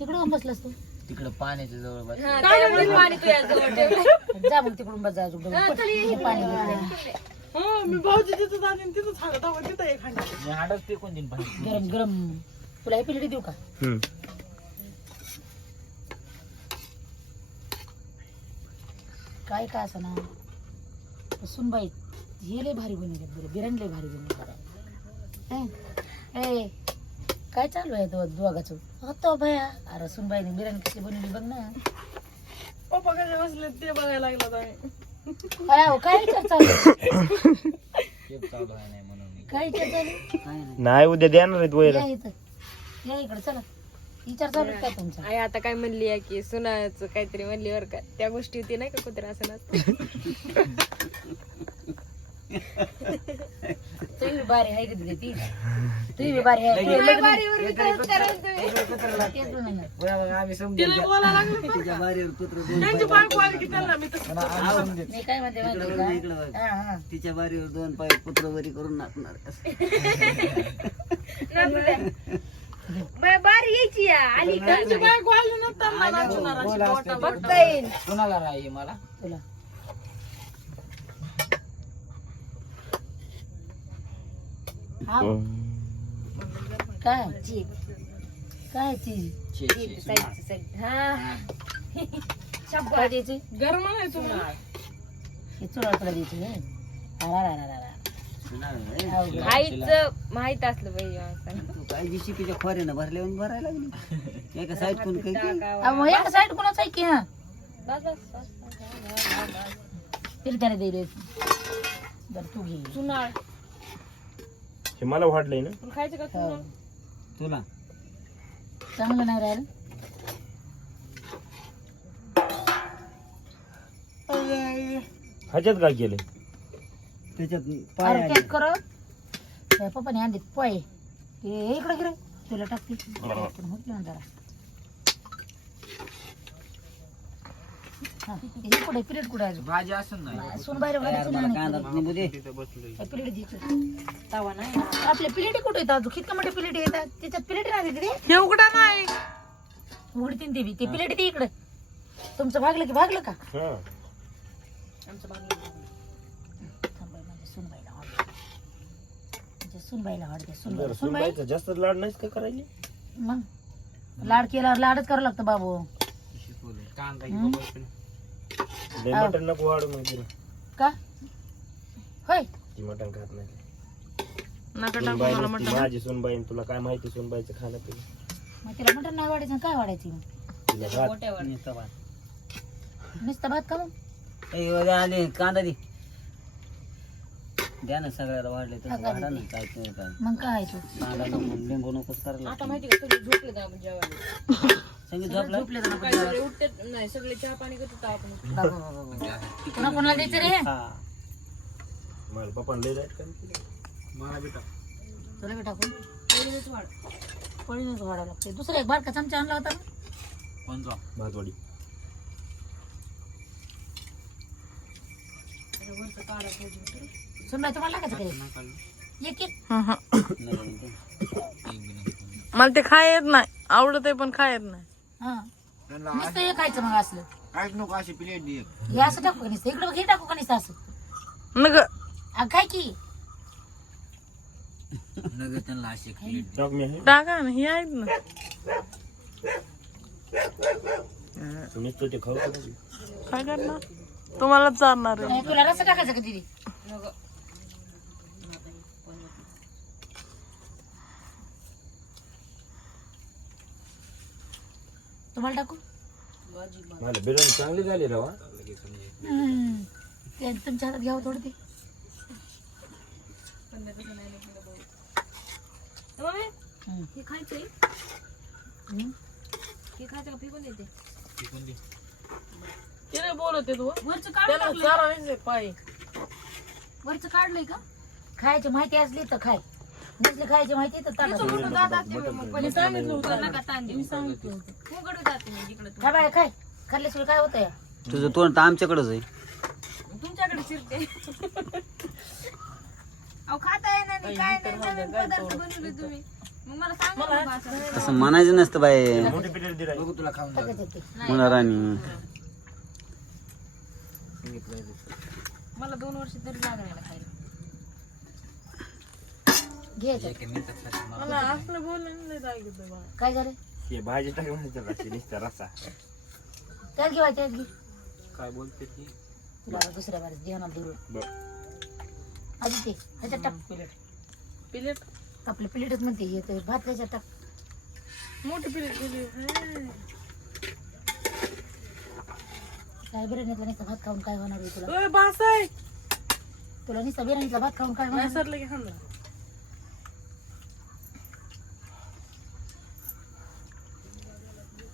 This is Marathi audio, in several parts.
तिकडे जाऊन बसलास तू तिकडं पाण्याच्या जवळ बस हा, त्यामुळे पाणी ठेवलंय. जा मग तिकडून बस जा अजून हा, चल, ये, ये, पाणी. ये. हा मी भाऊजी तिथं जाते आहोत तिथं एक हांडा मी हाडच फेकून देईन पाणी गरम गरम तुला हे पिलडी देऊ का हम्म. काय का असं ना सुनबाई हे लय भारी बनवतात बरं बिर्याणी लय भारी बनवतात हं? ए काय चालू आहे दो दोघाचं? होतो भया. अरे सुनबाईने बिर्याणी कशी बनवली बघ ना. पप्पा कसे बसले ते बघायला लागला काय हो, काय विचार चालू चालू. काय विचार चालू? नाही उद्या देणार आहेत वैरा या इथं. या इकडे चला. विचार चालू आहे काय तुमचा? आई आता काय म्हणली आहे की सुनाचं काहीतरी म्हणली बरं का. त्या गोष्टी होती नाही का कुत्रा असं तुम्ही बारी आहे कधी ती तुम्ही बारी आहे. लग्न- बारीवर आम्ही समजून तिला बोलायला लागलं त्यांची बायको आली की त्यांना मी तसं आम्ही समजून मी काय म्हणते माहिती का? हा, हा. तिच्या बारीवर दोन पाय पुत्रवरी करून नाचणार. बारी यायची या. आली का? त्यांची बायको आली ना त्यांना नाचणार अशी बोटा बघता येईल. कोणाला राही मला? तुला. हा काय? काय छे, साईडची साईड हा. काय द्यायची? गरम आहे तुम्हाला हे चुरा तुला द्यायची व्हय? अरा, रा, रा, रा, रा. अवघड. आईचं माहीत असलं पाहिजे. तू काय दिशी तिच्या खोऱ्यानं भरल्यावर भरायला लागली? एका साईड कोण काही. अहो, मग एका साईड कोणाचं आहे की हा? बस, बस, बस, बस, बस, बस. तरी त्याने दिले बरं तू घे. चुनाळ हे मला वाटलंय ना. खायचं का हो. तुला. चांगलं नाही राहिलं. ह्याच्यात काय केलंय? त्याच्यात पाय अरे आले. केक कर. पप्पाने आणले पोय हे इकडे गिरे तुला टाकते. होती जरा हा, हे कुठे प्लेट कुठे आहे भाजी असून नाही प्लेट घ्यायचं तवा नाही. आपल्या प्लेटी कुठे येतात किती मोठे प्लेट येतात त्याच्यात प्लेट नाही तिथे हे उघडा नाही. उघडतीन ते बी. ते प्लेट ती इकडे. तुमचं भागलं की भागलं का? हा. सुनबाईला सुनबाईला सुनबाई. बरं सुनबाई? सुनबाईचा जास्त लाड नाहीच का करायली? मग? लाड केल्यावर लाडच करावं लागतं बाबू. कांदा. लय. मटण नको वाढू मग तिला. का? होय. ती मटण खात नाही. नका टाकू सुनबाई मला नसती, म्हटलं माझी सुनबाई आणि तुला काय माहिती सुनबाईचं खाणं पिणं मग तिला मटण नाही वाढायचं आणि काय वाढायची मग? तिला भात. नुसतं भात. का मग? आले कांदा दे. द्या ना सगळ्याला वाढले हा, तसं का वाढा. ना काय ते काय. मग काय तू? कांदा नको लिंबू नकोच करायला आता माहिती का सगळे झोपले तर जेवायला. संगीत झोपला. झोपले तर काय सगळे उठतात. नाही सगळे चहा पाणी करतो आपण. कोणा कोणाला द्यायचं रे? हा. मला पप्पाला लय जायचं का मला बी टाक. तुला बी टाकून पहिलेच वाढ. पळीनच वाढावं लागते. दुसरा एक बारका चमचा आणला होता ना? कोणचा? भातवाडी. सुनबाई तुम्हाला लागायचं एक? एक. मला ते खाय येत नाही. आवडत आहे पण खाय येत नाही. हा. त्यांना नुसतं हे खायचं मग असलं. काहीच नको अशी प्लेट दे एक. हे असं टाकू का नुसतं? इकडे बघ हे टाकू का नुसतं असं? काय की? नगर त्यांना अशी प्लेट दे. टाक मी आहे टाका ना हे आहेत ना. नुसतं ते खाऊ का? नाही? काय करणार? तुम्हाला चालणार आहे. नाही, तुला रस्ता टाकायचा का दिदी? तुम्हाला टाकू? मला बिर्याणी चांगली झाली राव हम्म. ते तुमच्या हातात घ्यावं थोडं ते. मम्मी हम्म. हे खायचंय हम्म. हे खायचं का? फेकून देते. फेकून दे. ते. त्याला चारा नाही पाय. वरचं काढलंय का? खायची माहिती असली तर खाय. खायची माहिती तर टाका मी सांगितलं होतं. नका ताण देऊ सांगितलं होतं. उघडू जाते मी तिकडे काय बाय काय खाल्ल्याशिवाय काय होतं या तुझं तोंड तर आमच्याकडेच आहे. तुमच्याकडे शिरते अहो खाता येणार नाही काय नाही नवीन पदार्थ बनवले तुम्ही. तसं म्हणायचं नसतं ते मुला राणी. मला दोन वर्ष तरी लागणार खायला. घ्यायचं एक मिनिटात खाते मला. मला असलं बोलणं नाही लागत बा. काय झालं? हे भाजी टाक म्हणजे त्याला ते नुसता रस्सा. त्यात घे त्यात घे. काय बोलते ती? तुला आता दुसऱ्या बारीस घे ना धरून बर. आधी ते ह्याच्यात टाक. प्लेट. प्लेट? आपलं प्लेटच म्हणते हे ते भात ह्याच्यात टाक. मोठी प्लेट केली काय बिर्याणीतला नुसता भात खाऊन काय होणार आहे तुला? ओय बास आहे. तुला नुसता बिर्याणीतला भात खाऊन काय होणार नाही सरलं की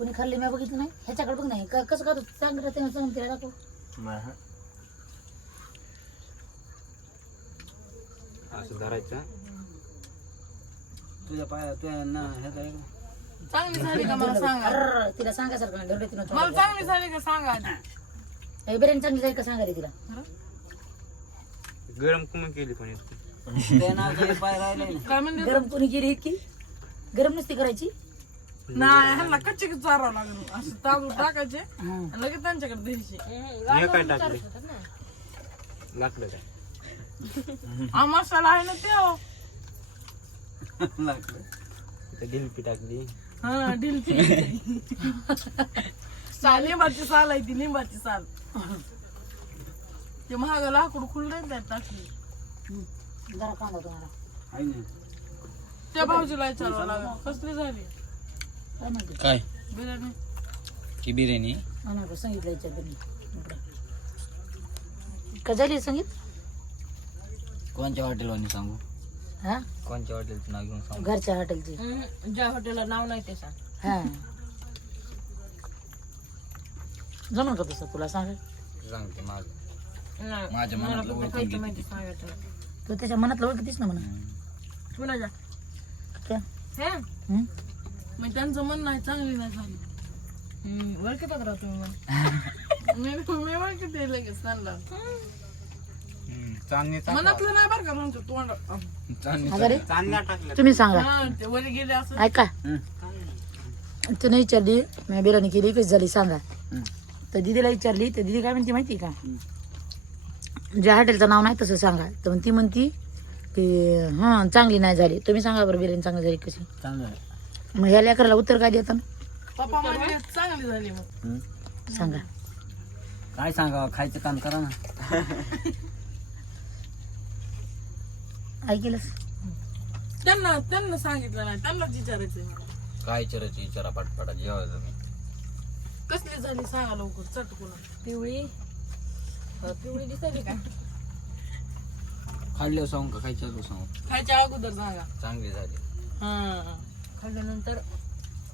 कोणी खाल्ले मी बघितलं नाही. ह्याच्याकडे बघ नाही. क- कसं खातो? चांगलं राहते सांग तिला दाखव. नाही, हा. असं धरायचं? तुझ्या पाया तुझ्या ना ह्याचा आहे का? चांगली झाली का मला सांगा? अर्र, तिला सांगासारखं नाही. ढवळे तिनं मला चांगली झाली का सांगा आधी. हे बिर्याणी चांगली जाईल का सांगा रे तिला. गरम कमी केली पण तुझ्या नावाचा पाय राहिले. ना काय म्हणते गरम कोणी केली इतकी? गरम नसती करायची? नाही ह्यांना कच्चे चारावं लागलं. असं तांदूळ टाकायचे. आणि लगेच त्यांच्याकडे द्यायचे. हे काय टाकले? लागलं काय? हा मसाला आहे ना ते हो. लागलं. टाकली. हा ढिलची साल लिंबाची साल आहे ती लिंबाची साल. ते महाग लाकूड खुललं त्यात टाकली. जरा कांदा तुम्हाला आहे ना त्या भाऊजीला विचारावं लागलं. कसली झाली? काय काय? बिर्याणी? की बिर्याणी. हा ना सांगितलं याच्यात का झाली संगीत कोणच्या हॉटेलवानी सांगू? हा? कोणच्या हॉटेलचं नाव घेऊन सांगू? घरच्या हॉटेलची. हम्म, ज्या हॉटेलला नाव नाही ते सांग. हा. जमन का तसं? तुला सांग सांगते माझं. नाही, माझ्या नाही. तू. त्याच्या मनातलं ओळखतीस ना म्हणा. हे? हं? मग त्यांचं म्हणणं आहे चांगली नाही झाली. ओळखतात राव तुम्ही मग. मी मी ते लगेच त्यांना. चांदणी मनातलं नाही बरं का तोंड. चांदण्या टाकल्या तुम्ही सांगा. हा ते वरी गेले असं. ऐका. तू नाही विचारली मी बिर्याणी केली कशी झाली सांगा. तर दिदीला विचारली तर दिदी काय म्हणते माहिती का? ज्या हॉटेलचं नाव नाही तसं सांगा. तर मग ती म्हणती की हां चांगली नाही झाली. तुम्ही सांगा बरं बिर्याणी चांगली झाली कशी? चांगलं आहे. मग ह्या लेकराला उत्तर काय देतं पप्पा म्हणजे चांगली झाली मग. हं? सांगा. काय सांगावं? खायचं काम करा ना. ऐकलंच. त्यांना त्यांना सांगितलं नाही. त्यांनाच विचारायचंय मला. काय विचारायचं? विचारा पाठपाठा जेवायचं मी कसली झाली? सांगा लवकर. चटकून पिवळी. अं, पिवळी दिसायली का? खाल्ल्यावर सांगू का? खायच्या अगोदर सांगू. खायच्या अगोदर सांगा. चांगली झाली. हा. खाल्ल्यानंतर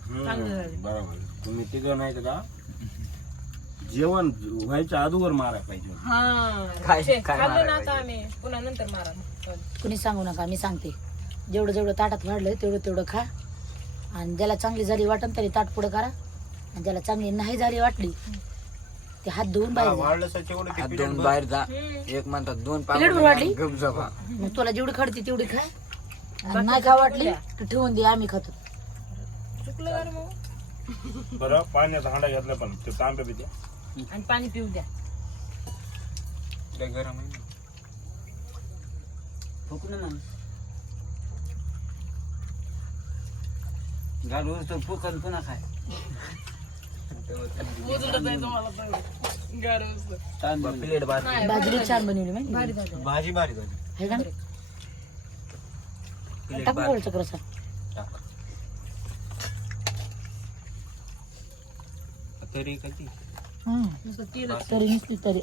बरोबर. तुम्ही तिघं नाही का? जेवण व्हायच्या अगोदर मारा पाहिजे हा. छे, खाल्लं ना आता आम्ही. पुन्हा नंतर मारा कुणी सांगू नका मी सांगते. जेवढं जेवढं ताटात वाढलं तेवढं तेवढं खा. आणि ज्याला चांगली झाली वाटन तरी ताट पुढं करा. आणि ज्याला चांगली नाही झाली वाटली ते हात धुवून बाहेर जा. हात दोन बाहेर जा. एक म्हणतात दोन भर वाढली? गप जपा मग तुला जेवढी खडती तेवढी खा. आणि नाही खा वाटली तर ठेवून दे आम्ही खातो. चुकलं का मग. बरं पाण्याचा हांडा घेतला पण ते तांबे बी द्या. आणि पाणी पिऊ द्या. गरम आहे ना. फुकू ना मग घालून तो फुकन पुन्हा खाय. तुम्हाला सगळं. तांदूळ. प्लेट बाहेर बाजरी छान बनवली माहिती भारी झालं. भाजी भारी झाली. का? टाकू टाका. तरी कधी हं. नुसतं तेल तरी नुसती तरी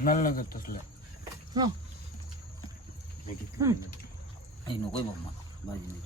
नका तसलं. हे नकोय बघ मग भाजी नाही